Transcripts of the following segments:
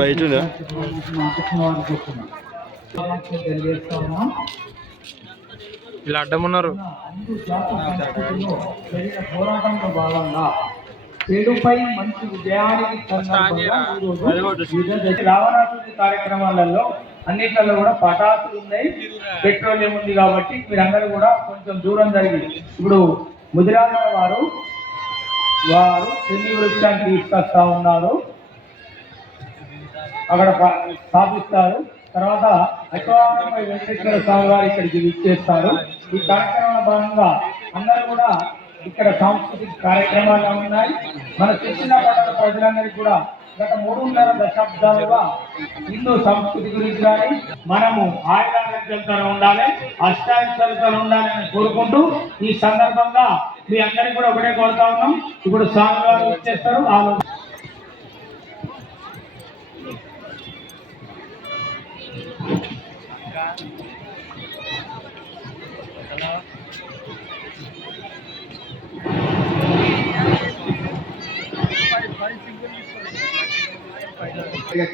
బయట ఇలా అడ్డమున్నారు. పోరాటంలో భాగంగా చెడుపై మంచి విజయానికి రావణాసుడి కార్యక్రమాలలో అన్నిట్లలో కూడా పటాసులు ఉన్నాయి, పెట్రోలియం ఉంది. కాబట్టి మీరందరూ కూడా కొంచెం దూరం జరిగి ఇప్పుడు ముదిరాజ వారు చెల్లి వృక్షాన్ని తీసుకొస్తా ఉన్నారు, అక్కడ స్థాపిస్తారు. తర్వాత అశ్వరామపై వెంకటేశ్వర స్వామి వారు ఇక్కడికి విచ్చేస్తారు. ఈ కార్యక్రమంలో భాగంగా అందరూ కూడా ఇక్కడ సాంస్కృతిక కార్యక్రమాలు ఉన్నాయి. మన చిన్నపట్ల ప్రజలందరికీ కూడా గత 3.5 దశాబ్దాలుగా హిందూ సంస్కృతి గురించి కానీ మనము ఆయుధాలతో ఉండాలి, అష్టాంశాలతో ఉండాలని కోరుకుంటూ ఈ సందర్భంగా మీ అందరికీ కూడా ఒకటే కోరుతా ఉన్నాం. ఇప్పుడు స్వామి వారు వచ్చేస్తారు.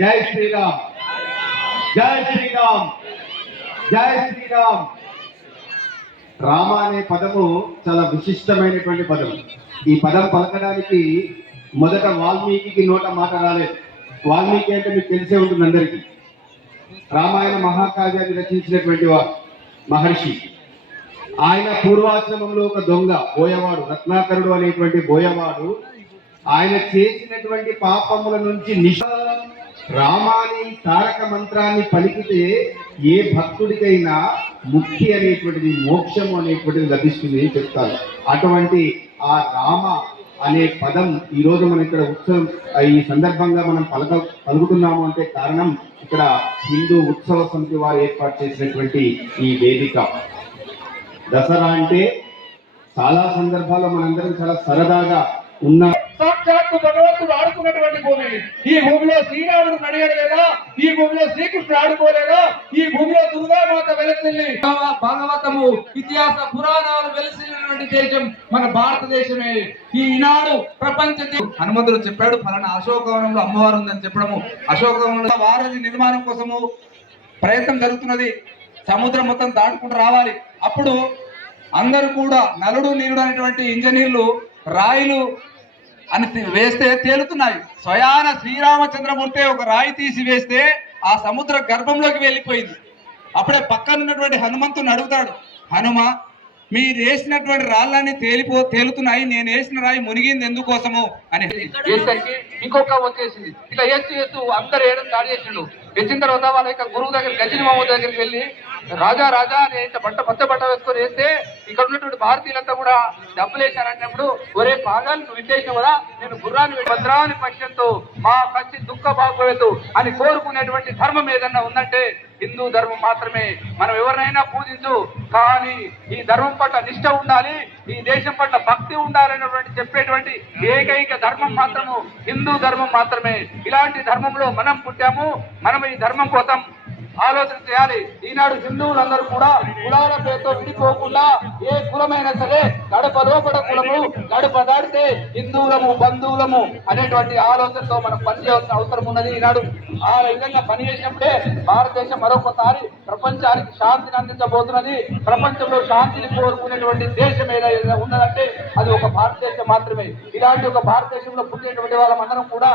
జై శ్రీరామ్, జై శ్రీరామ్, జై శ్రీరామ్. రామ అనే పదము చాలా విశిష్టమైనటువంటి పదం. ఈ పదం పలకడానికి మొదట వాల్మీకి నోట మాట రాలేదు. వాల్మీకి అంటే మీకు తెలిసే ఉంటుంది అందరికీ. రామాయణ మహాకావ్యాన్ని రచించినటువంటి వారు మహర్షి. ఆయన పూర్వాశ్రమంలో ఒక దొంగ బోయవాడు, రత్నాకరుడు అనేటువంటి బోయవాడు, ఆయన చేసినటువంటి పాపముల నుంచి రామాని తారక మంత్రాన్ని పలికితే ఏ భక్తుడికైనా ముక్తి అనేటువంటిది, మోక్షము అనేటువంటిది లభిస్తుంది అని చెప్తారు. అటువంటి ఆ రామ అనే పదం ఈరోజు మనం ఇక్కడ ఉత్సవం ఈ సందర్భంగా మనం పలుకుతున్నాము అంటే కారణం ఇక్కడ హిందూ ఉత్సవ సమితి వారు ఏర్పాటు చేసినటువంటి ఈ వేదిక. దసరా అంటే చాలా సందర్భాల్లో మనందరం చాలా సరదాగా ఉన్న సాక్షాత్తు భగవంతుడు ఆడుకున్నటువంటి భూమి. ఈ భూమిలో శ్రీరాముడు నడియలేదా, ఈ భూమిలో శ్రీకృష్ణుడు ఆడుకోలేదా, ఈ భూమిలో దుర్గామాత వెలసిల్లి భాగవతము ఇతిహాస పురాణాలు వెలసిల్లినటువంటి దేశం మన భారతదేశమే. ఈనాడు ప్రపంచ హనుమంతుడు చెప్పాడు ఫలానా అశోకవనంలో అమ్మవారు ఉందని చెప్పడము. అశోకవనంలో వారధి నిర్మాణం కోసము ప్రయత్నం జరుగుతున్నది. సముద్రం మొత్తం దాటుకుంటూ రావాలి. అప్పుడు అందరూ కూడా నలుడు నీరుడు అనేటువంటి ఇంజనీర్లు రాయిలు అని వేస్తే తేలుతున్నాయి. స్వయాన శ్రీరామచంద్రమూర్తి ఒక రాయి తీసి వేస్తే ఆ సముద్ర గర్భంలోకి వెళ్ళిపోయింది. అప్పుడే పక్కన ఉన్నటువంటి హనుమంతుని అడుగుతాడు, హనుమ మీరు వేసినటువంటి రాళ్ళని తేలుతున్నాయి, నేను వేసిన రాయి మునిగింది ఎందుకోసము అని వేసరికి ఇంకొక వచ్చేసింది. ఇట్లా వేస్తూ అందరు వేయడం స్టార్ట్ చేసిండు. వచ్చిన తర్వాత వాళ్ళ యొక్క గురువు దగ్గర గజని మామ దగ్గరికి వెళ్ళి రాజా రాజా అని పచ్చ బట్ట వేసుకొని వేస్తే ఇక్కడ ఉన్నటువంటి భారతీయులంతా కూడా డబ్బులు వేశారన్నప్పుడు ఒరే పాగాలు నువ్వు విట్టేసిన కదా, నేను గుర్రాన్ని భద్రాన్ని పశ్యంతో మా కచ్చి దుఃఖ భాగవతు అని కోరుకునేటువంటి ధర్మం ఏదన్నా ఉందంటే హిందూ ధర్మం మాత్రమే. మనం ఎవరినైనా పూజించు, కానీ ఈ ధర్మం పట్ల నిష్ట ఉండాలి, ఈ దేశం పట్ల భక్తి ఉండాలనేటువంటి చెప్పేటువంటి ఏకైక ధర్మం మాత్రము హిందూ ధర్మం మాత్రమే. ఇలాంటి ధర్మంలో మనం పుట్టాము. మనం ఈ ధర్మం కోసం ఆలోచన చేయాలి. ఈనాడు హిందువులందరూ కూడా కులాల పేరుతో విడిపోకుండా ఏ కులమైనా సరే గడప లోపల కులము, గడప దాడితే హిందువులము బంధువులము అనేటువంటి ఆలోచనతో మనం పనిచేయాల్సిన అవసరం ఉన్నది. ఈనాడు ఆ విధంగా పనిచేసినప్పుడే భారతదేశం మరొకసారి ప్రపంచానికి శాంతిని అందించబోతున్నది. ప్రపంచంలో శాంతిని కోరుకునేటువంటి దేశం ఏదైనా ఉన్నదంటే అది ఒక భారతదేశం మాత్రమే. ఇలాంటి ఒక భారతదేశంలో పుట్టినటువంటి వాళ్ళమందరం కూడా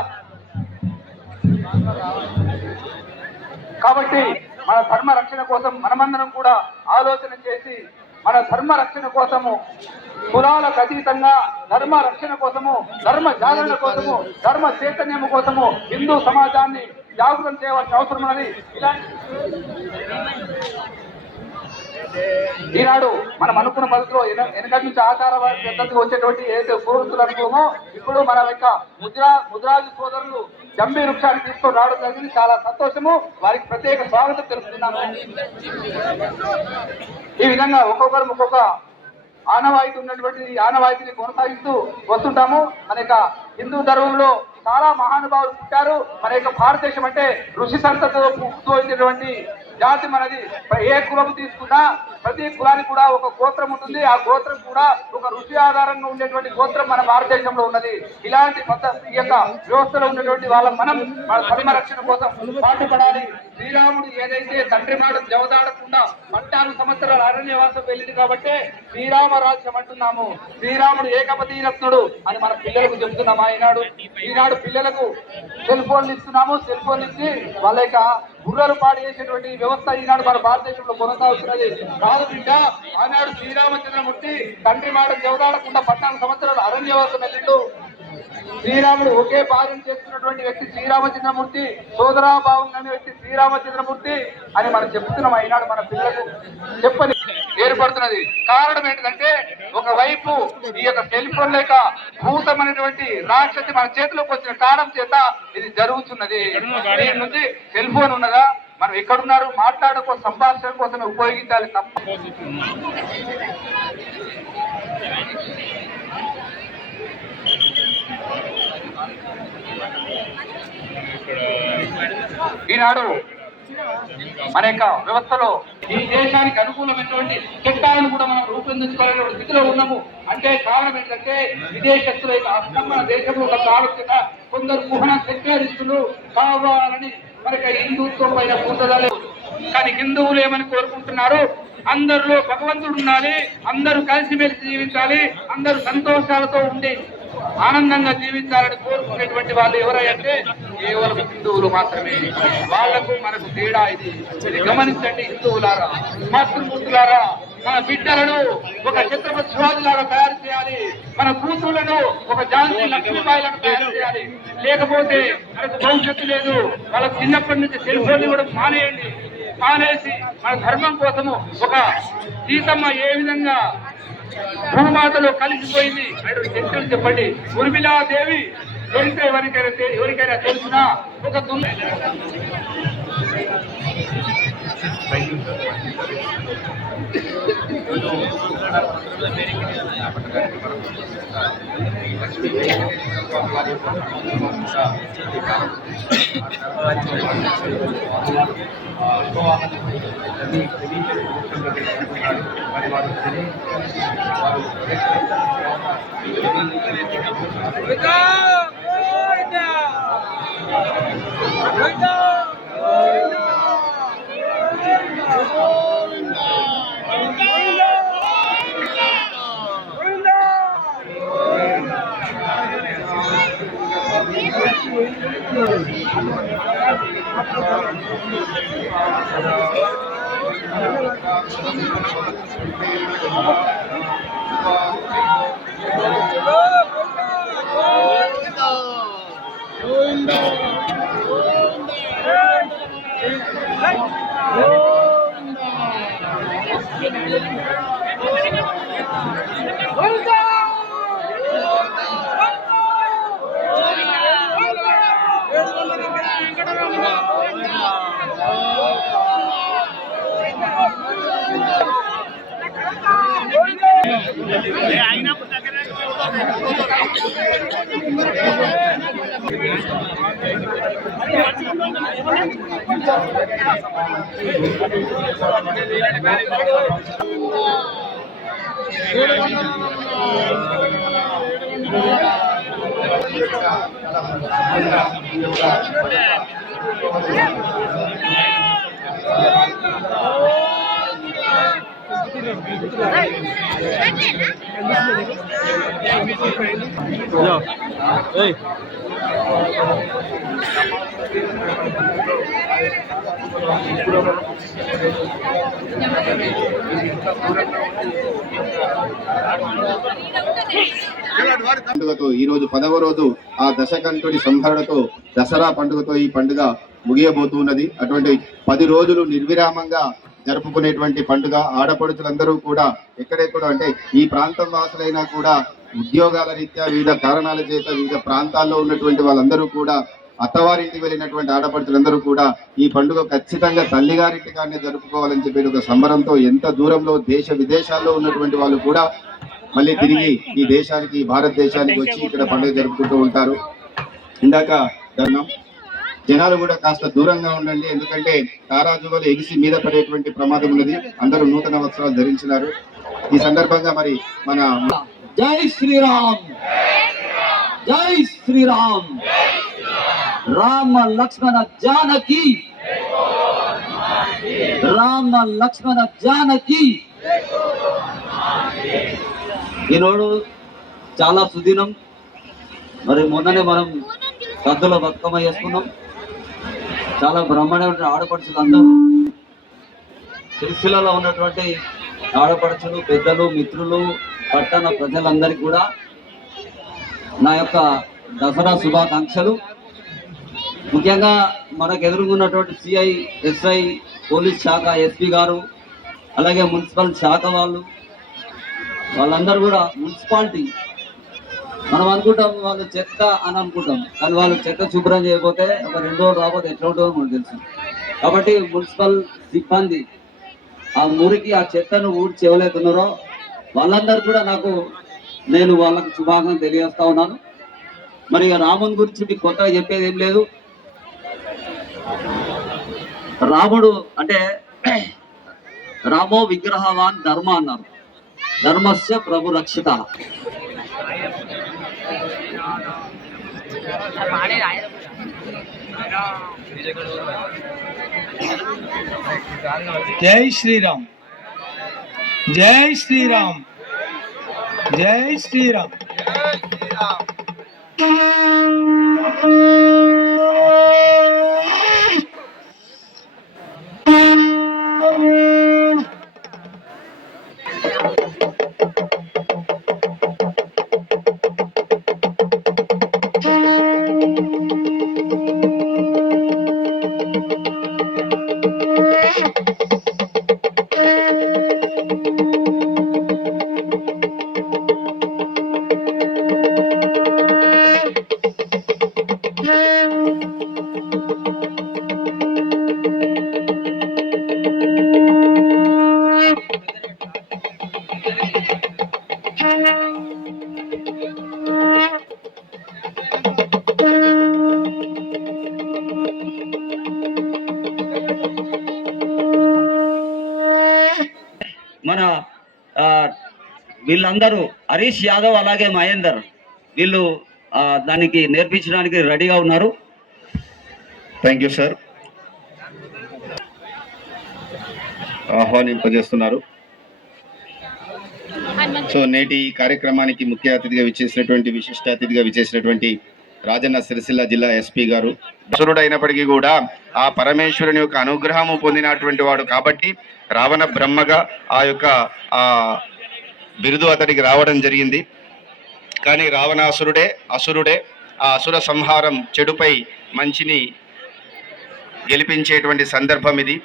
కాబట్టి మన ధర్మ రక్షణ కోసం మనమందరం కూడా ఆలోచన చేసి మన ధర్మ రక్షణ కోసము కులాలకు అతీతంగా ధర్మ రక్షణ కోసము, ధర్మ జాగరణ కోసము, ధర్మ చైతన్యం కోసము హిందూ సమాజాన్ని జాగృతం చేయవలసిన అవసరం ఉన్నది. ఈనాడు మనం అనుకున్న పద్ధతిలో వెనకటి నుంచి ఆచార పద్ధతిగా వచ్చేటువంటి ఏదైతే పూర్వీకులు అనుకోమో ఇప్పుడు మన యొక్క ముద్రాజు సోదరులు జంబీ వృక్షాన్ని తీసుకొని రావడం జరిగింది. చాలా సంతోషము. వారికి ప్రత్యేక స్వాగతం తెలుపుతున్నాము. ఈ విధంగా ఒక్కొక్క ఆనవాయితీ ఉన్నటువంటి ఆనవాయితీని కొనసాగిస్తూ వస్తుంటాము. మన యొక్క హిందూ ధర్మంలో చాలా మహానుభావులు పుట్టారు. మన యొక్క భారతదేశం అంటే ఋషి సంతతితో పుట్టుకొచ్చినటువంటి జాతి మనది. ఏ కులము తీసుకున్నా ప్రతి కులానికి కూడా ఒక గోత్రం ఉంటుంది. ఆ గోత్రం కూడా ఒక ఋషి ఆధారంగా ఉండేటువంటి గోత్రం మన భారతదేశంలో ఉన్నది. ఇలాంటి పద్ధతి యొక్క వ్యవస్థలో ఉన్నటువంటి వాళ్ళ మనం మన ధర్మ రక్షణ కోసం పాటుపడాలి. శ్రీరాముడు ఏదైతే తండ్రి మాట జవదాడకుండా 14 సంవత్సరాల అరణ్యవాసం వెళ్ళింది కాబట్టి శ్రీరామ రాజ్యం అంటున్నాము. శ్రీరాముడు ఏకపతి రత్నుడు అని మన పిల్లలకు చెబుతున్నాము. ఈనాడు పిల్లలకు సెల్ ఫోన్లు ఇస్తున్నాము. సెల్ ఫోన్ ఇచ్చి వాళ్ళ యొక్క బుర్రలు పాడు చేసేటువంటి వ్యవస్థ ఈనాడు మన భారతదేశంలో కొనసాగుతున్నది. కాదు బిడ్డ, ఆనాడు శ్రీరామచంద్రమూర్తి తండ్రి మాట జవదాడకుండా 14 సంవత్సరాలు అరణ్యవాసం వెళ్ళిండు. శ్రీరాముడు ఒకే భార్యం చేస్తున్నటువంటి వ్యక్తి శ్రీరామచంద్రమూర్తి, సోదరాభావం అనే వ్యక్తి శ్రీరామచంద్రమూర్తి అని మనం చెప్తున్నాం. ఈనాడు మన పిల్లలకు చెప్పని ఏర్పడుతున్నది. కారణం ఏంటంటే ఒకవైపు ఈ యొక్క సెల్ ఫోన్ లేక భూతమైనటువంటి రాక్షసి మన చేతిలోకి వచ్చిన కారణం చేత ఇది జరుగుతున్నది. దీని నుంచి సెల్ ఫోన్ ఉన్నదా, మనం ఎక్కడున్నారు మాట్లాడడం కోసం సంభాషణ కోసమే ఉపయోగించాలి తప్ప ఈనాడు మన యొక్క వ్యవస్థలో ఈ దేశానికి అనుకూలమైనటువంటి చట్టాలను కూడా మనం రూపొందించుకోవాలనే స్థితిలో ఉన్నాము. అంటే కారణం ఏంటంటే విదేశస్తుల యొక్క మన దేశంలో ఒక ఆలోచన కొందరు కుహన సెక్యులరిస్టులు కావాలని మనకి హిందుత్వం పైన పూర్తదాలు. కానీ హిందువులు ఏమని కోరుకుంటున్నారు, అందరిలో భగవంతుడు ఉండాలి, అందరూ కలిసిమెలిసి జీవించాలి, అందరూ సంతోషాలతో ఉండి ఆనందంగా జీవించాలని కోరుకునేటువంటి వాళ్ళు ఎవరంటే కేవలం హిందువులు మాత్రమే. వాళ్లకు మనకు తేడా ఇది గమనించండి. హిందువులారా, మాతృమూర్తులారా, మన బిడ్డలను ఒక ఛత్రపతి శివాజీలాగా తయారు చేయాలి. మన కూతుళ్లను ఒక ఝాన్సీ లక్ష్మీబాయిలను తయారు చేయాలి. లేకపోతే మనకు భవిష్యత్తు లేదు. వాళ్ళకు చిన్నప్పటి నుంచి సెల్ ఫోన్ ఇవ్వడం మానేసి మన ధర్మం కోసము ఒక సీతమ్మ ఏ విధంగా భూమాతలో కలిసిపోయింది శక్తులు చెప్పండి. ఉర్మిళాదేవి చరిత్ర ఎవరికైనా తెలిసినా ఒక పండుగతో ఈ రోజు 10వ రోజు ఆ దశకంఠుడి సంహరణతో దసరా పండుగతో ఈ పండుగ ముగియబోతున్నది. అటువంటి 10 రోజులు నిర్విరామంగా జరుపుకునేటువంటి పండుగ. ఆడపడుచులందరూ కూడా ఎక్కడెక్కడ అంటే ఈ ప్రాంతం వాసులైనా కూడా ఉద్యోగాల రీత్యా వివిధ కారణాల చేత వివిధ ప్రాంతాల్లో ఉన్నటువంటి వాళ్ళందరూ కూడా అత్తవారింటికి వెళ్ళినటువంటి ఆడపడుచులందరూ కూడా ఈ పండుగ ఖచ్చితంగా తల్లిగారింటిగానే జరుపుకోవాలని చెప్పి ఒక సంబరంతో ఎంత దూరంలో దేశ విదేశాల్లో ఉన్నటువంటి వాళ్ళు కూడా మళ్ళీ తిరిగి ఈ దేశానికి భారతదేశానికి వచ్చి ఇక్కడ పండుగ జరుపుకుంటూ ఉంటారు. ఇందాక ధర్మం జనాలు కూడా కాస్త దూరంగా ఉండండి, ఎందుకంటే తారాజువలు ఎగిసి మీద పడేటువంటి ప్రమాదం ఉన్నది. అందరూ నూతన వస్త్రాలు ధరించినారు. ఈ సందర్భంగా మరి మన జై శ్రీరామ్, జై శ్రీరామ్, రామ లక్ష్మణ జానకి, రామ లక్ష్మణ జానకి. ఈరోజు చాలా సుదినం. మరి మొన్ననే మనం సద్దుల బతుకమ్మ చేసుకున్నాం. చాలా బ్రహ్మాండమైన ఆడపడుచులు అందరూ, సిరిసిల్లలో ఉన్నటువంటి ఆడపడుచులు, పెద్దలు, మిత్రులు, పట్టణ ప్రజలందరికీ కూడా నా యొక్క దసరా శుభాకాంక్షలు. ముఖ్యంగా మనకు ఎదురుగున్నటువంటి సిఐ, ఎస్ఐ, పోలీస్ శాఖ, ఎస్పీ గారు, అలాగే మున్సిపల్ శాఖ వాళ్ళందరూ కూడా, మున్సిపాలిటీ మనం అనుకుంటాం వాళ్ళు చెత్త అని అనుకుంటాం, కానీ వాళ్ళు చెత్త శుభ్రం చేయకపోతే ఒక 2 రోజులు రాకపోతే ఎట్లా ఉంటుందో మనకు తెలుసు. కాబట్టి మున్సిపల్ సిబ్బంది ఆ మురికి, ఆ చెత్తను ఊడ్చి ఎవరైతున్నారో వాళ్ళందరూ కూడా నేను వాళ్ళకు శుభాకాంక్షలు తెలియజేస్తా ఉన్నాను. మరి రాముని గురించి మీకు కొత్తగా చెప్పేది ఏం లేదు. రాముడు అంటే రామో విగ్రహవాన్ ధర్మ అన్నారు. ధర్మస్య ప్రభు రక్షిత. జై శ్రీరామ్, జై శ్రీరామ్, జై శ్రీరామ్. మన వీళ్ళందరూ హరీష్ యాదవ్ అలాగే మహేందర్ వీళ్ళు దానికి నేర్పించడానికి రెడీగా ఉన్నారు. థ్యాంక్ యూ సార్, ఆహ్వానింపజేస్తున్నారు. సో నేటి ఈ కార్యక్రమానికి ముఖ్య అతిథిగా విచ్చేసినటువంటి, విశిష్ట అతిథిగా విచ్చేసినటువంటి రాజన్న సిరిసిల్ల జిల్లా ఎస్పీ గారు, అసురుడు అయినప్పటికీ కూడా ఆ పరమేశ్వరుని యొక్క అనుగ్రహము పొందినటువంటి వాడు కాబట్టి రావణ బ్రహ్మగా ఆ యొక్క బిరుదు అతడికి రావడం జరిగింది. కానీ రావణాసురుడే అసురుడే. ఆ అసుర సంహారం, చెడుపై మంచిని గెలిపించేటువంటి సందర్భం ఇది.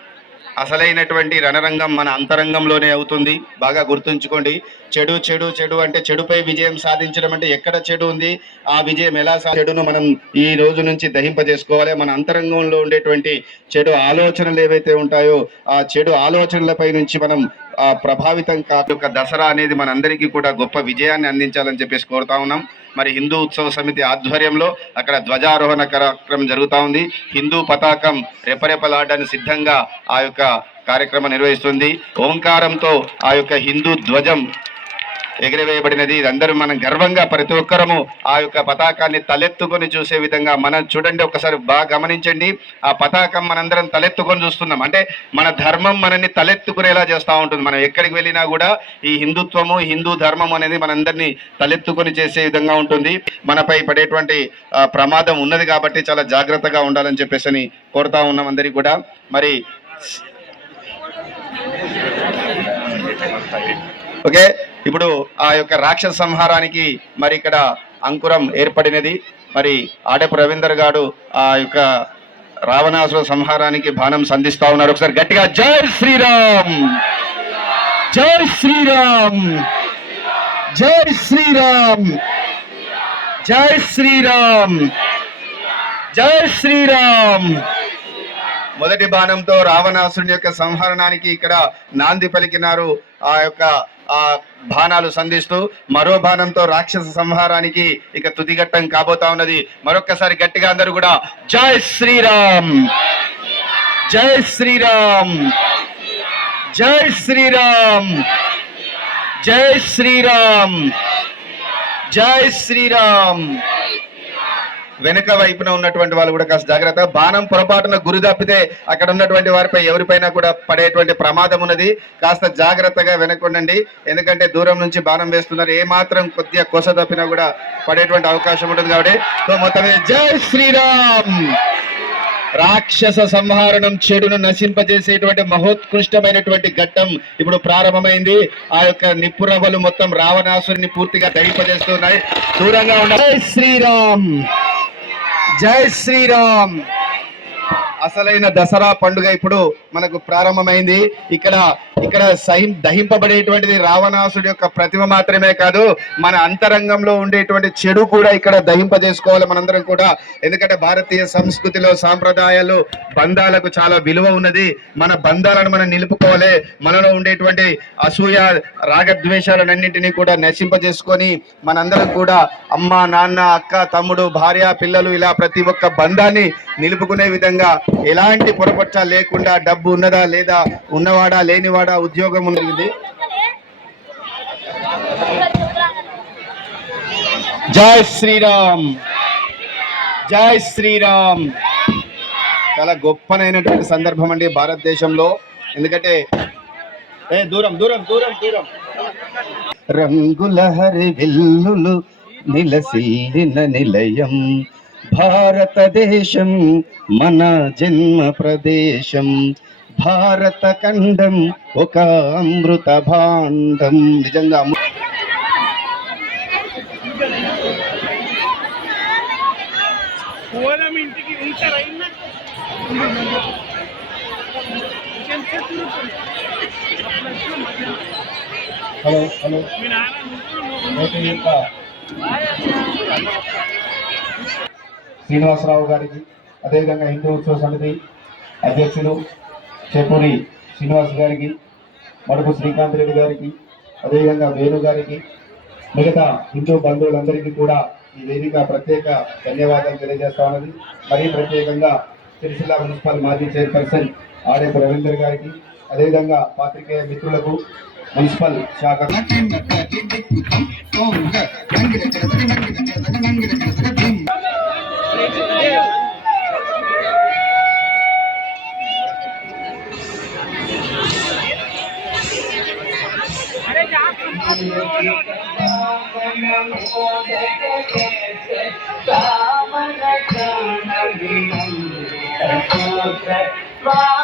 అసలైనటువంటి రణరంగం మన అంతరంగంలోనే అవుతుంది. బాగా గుర్తుంచుకోండి. చెడు చెడు చెడు అంటే చెడుపై విజయం సాధించడం అంటే ఎక్కడ చెడు ఉంది, ఆ విజయం ఎలా చెడును మనం ఈ రోజు నుంచి దహింపజేసుకోవాలి. మన అంతరంగంలో ఉండేటువంటి చెడు ఆలోచనలు ఏవైతే ఉంటాయో ఆ చెడు ఆలోచనలపై నుంచి మనం ప్రభావితం కాక దసరా అనేది మనందరికీ కూడా గొప్ప విజయాన్ని అందించాలని చెప్పేసి కోరుతా ఉన్నాం. మరి హిందూ ఉత్సవ సమితి ఆధ్వర్యంలో అక్కడ ధ్వజారోహణ కార్యక్రమం జరుగుతూ ఉంది. హిందూ పతాకం రెపరెపలాడడానికి సిద్ధంగా ఆ యొక్క కార్యక్రమం నిర్వహిస్తుంది. ఓంకారంతో ఆ యొక్క హిందూ ధ్వజం ఎగిరివేయబడినది. ఇదందరూ మనం గర్వంగా ప్రతి ఒక్కరము ఆ యొక్క పతాకాన్ని తలెత్తుకొని చూసే విధంగా మనం చూడండి, ఒకసారి బాగా గమనించండి. ఆ పతాకం మనందరం తలెత్తుకొని చూస్తున్నాం అంటే మన ధర్మం మనల్ని తలెత్తుకునేలా చేస్తూ ఉంటుంది. మనం ఎక్కడికి వెళ్ళినా కూడా ఈ హిందుత్వము, హిందూ ధర్మం అనేది మనందరినీ తలెత్తుకొని చేసే విధంగా ఉంటుంది. మనపై పడేటువంటి ప్రమాదం ఉన్నది కాబట్టి చాలా జాగ్రత్తగా ఉండాలని చెప్పేసి కోరుతా ఉన్నాం అందరికీ కూడా. మరి ఓకే, ఇప్పుడు ఆ యొక్క రాక్షస సంహారానికి మరి ఇక్కడ అంకురం ఏర్పడినది. మరి ఆడపు రవీందర్ గారు ఆ యొక్క రావణాసుర సంహారానికి బాణం సంధిస్తా ఉన్నారు. ఒకసారి గట్టిగా జై శ్రీరామ్, జై శ్రీరామ్, జై శ్రీరామ్, జై శ్రీరామ్, జై శ్రీరామ్. మొదటి బాణంతో రావణాసురుని యొక్క సంహరణానికి ఇక్కడ నాంది పలికినారు ఆ యొక్క ఆ బాణాలు సంధిస్తూ మరో బాణంతో రాక్షస సంహారానికి ఇక తుదిఘట్టం కాబోతా ఉన్నది. మరొక్కసారి గట్టిగా అందరూ కూడా జై శ్రీరామ్, జై శ్రీరామ్, జై శ్రీరామ్, జై శ్రీరామ్, జై శ్రీరామ్. వెనుక వైపున ఉన్నటువంటి వాళ్ళు కూడా కాస్త జాగ్రత్త. బాణం పొరపాటున గురి తప్పితే అక్కడ ఉన్నటువంటి వారిపై ఎవరిపైనా కూడా పడేటువంటి ప్రమాదం ఉన్నది. కాస్త జాగ్రత్తగా వెనకుండండి, ఎందుకంటే దూరం నుంచి బాణం వేస్తున్నారు. ఏ మాత్రం కొద్దిగా కొస తప్పినా కూడా పడేటువంటి అవకాశం ఉంటుంది. కాబట్టి సో మొత్తం జై శ్రీరామ్. రాక్షస సంహారణం, చెడును నశింపజేసేటువంటి మహోత్కృష్టమైనటువంటి ఘట్టం ఇప్పుడు ప్రారంభమైంది. ఆ యొక్క నిప్పురవ్వలు మొత్తం రావణాసురుని పూర్తిగా దహింపజేస్తున్నాయి. దూరంగా ఉన్న జై శ్రీరామ్, జై శ్రీరామ్. అసలైన దసరా పండుగ ఇప్పుడు మనకు ప్రారంభమైంది. ఇక్కడ దహింపబడేటువంటిది రావణాసుడి యొక్క ప్రతిమ మాత్రమే కాదు, మన అంతరంగంలో ఉండేటువంటి చెడు కూడా ఇక్కడ దహింపజేసుకోవాలి మనందరం కూడా. ఎందుకంటే భారతీయ సంస్కృతిలో సాంప్రదాయాలు బంధాలకు చాలా విలువ ఉన్నది. మన బంధాలను మనం నిలుపుకోవాలి. మనలో ఉండేటువంటి అసూయ రాగద్వేషాలన్నింటినీ కూడా నశింపజేసుకొని మనందరం కూడా అమ్మ నాన్న అక్క తమ్ముడు భార్య పిల్లలు ఇలా ప్రతి ఒక్క బంధాన్ని నిలుపుకునే విధంగా ఎలాంటి పొరపక్షాలు లేకుండా డబ్బు ఉన్నదా లేదా, ఉన్నవాడా లేనివాడా, ఉద్యోగం ఉన్నది. జై శ్రీరామ్, జై శ్రీరామ్. చాలా గొప్పనైనటువంటి సందర్భం అండి భారతదేశంలో. ఎందుకంటే దూరం దూరం దూరం దూరం రంగుల హరివిల్లులు నిలసిల్లిన నిలయం భారతదేశం మన జన్మ ప్రదేశం. భారత ఖండం ఒక అమృత భాండం. నిజంగా హలో హలో శ్రీనివాసరావు గారికి, అదేవిధంగా హిందూ ఉత్సవ సమితి అధ్యక్షులు చేపూరి శ్రీనివాస్ గారికి, మడుపు శ్రీకాంత్ రెడ్డి గారికి, అదేవిధంగా వేణు గారికి, మిగతా హిందూ బంధువులందరికీ కూడా ఈ వేదిక ప్రత్యేక ధన్యవాదాలు తెలియజేస్తా ఉన్నది. మరీ ప్రత్యేకంగా సిరిసిల్ల మున్సిపల్ మాజీ చైర్పర్సన్ ఆడేపు రవీందర్ గారికి, అదేవిధంగా పాత్రికేయ మిత్రులకు, మున్సిపల్ శాఖ Wow.